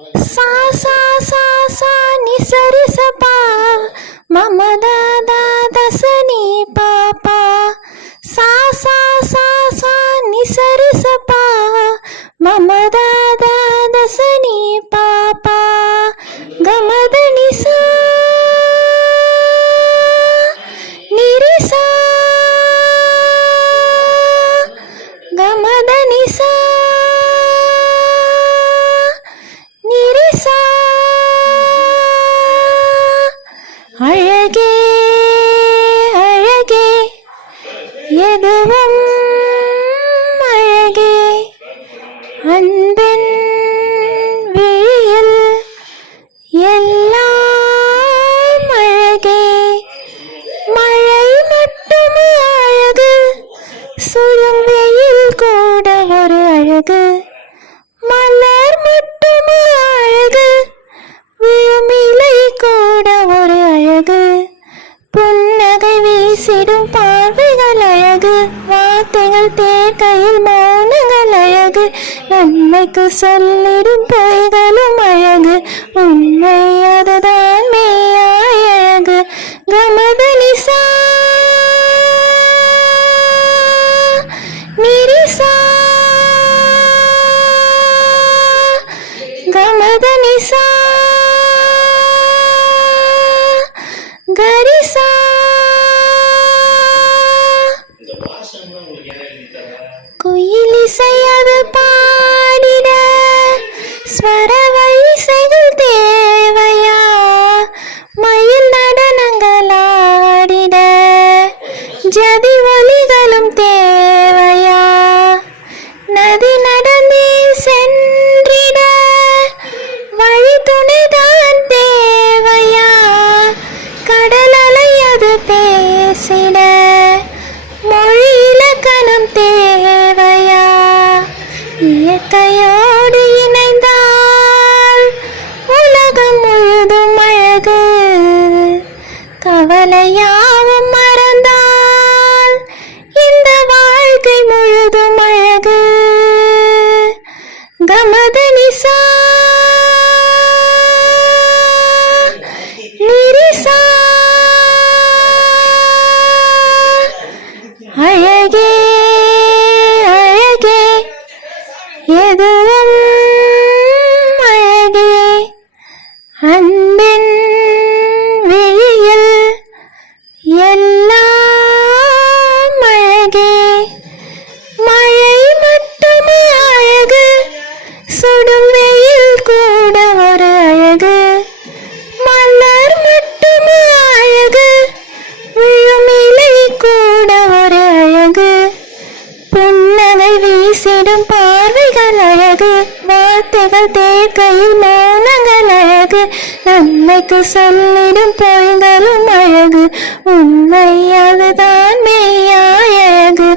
சா சா சா சா நி சரி சபா மம தாதா தசனி பாப்பா சா சா சா சா நி சரி சபா மம தாதா தசனி பாப்பா கமத அழகே அழகே எதுவும் அழகே. அன்பின் விழியில் எல்லாம் அழகே. மழை மட்டுமே அழகு சுழும் வெயில் கூட ஒரு அழகு. வார்த்தைகள் தேர்கையில் மௌனங்கள் அழகு. நன்மைக்கு சொல்லிடும் பொய்களும் அழகு. உண்மை அதுதான் மெய்யாய் அழகு. கமதனிசா நிரிசா கமதனிசா கரிசா. குயில் அழகே வீசிடும் பார்வைகள் அழகு வார்த்தைகள் தேர்க்கையில் மௌனங்கள் அழகு. நன்மைக்கு சொல்லிடும் பொய்களும் அழகு. உண்மை அதுதான் மெய்யாய் அழகு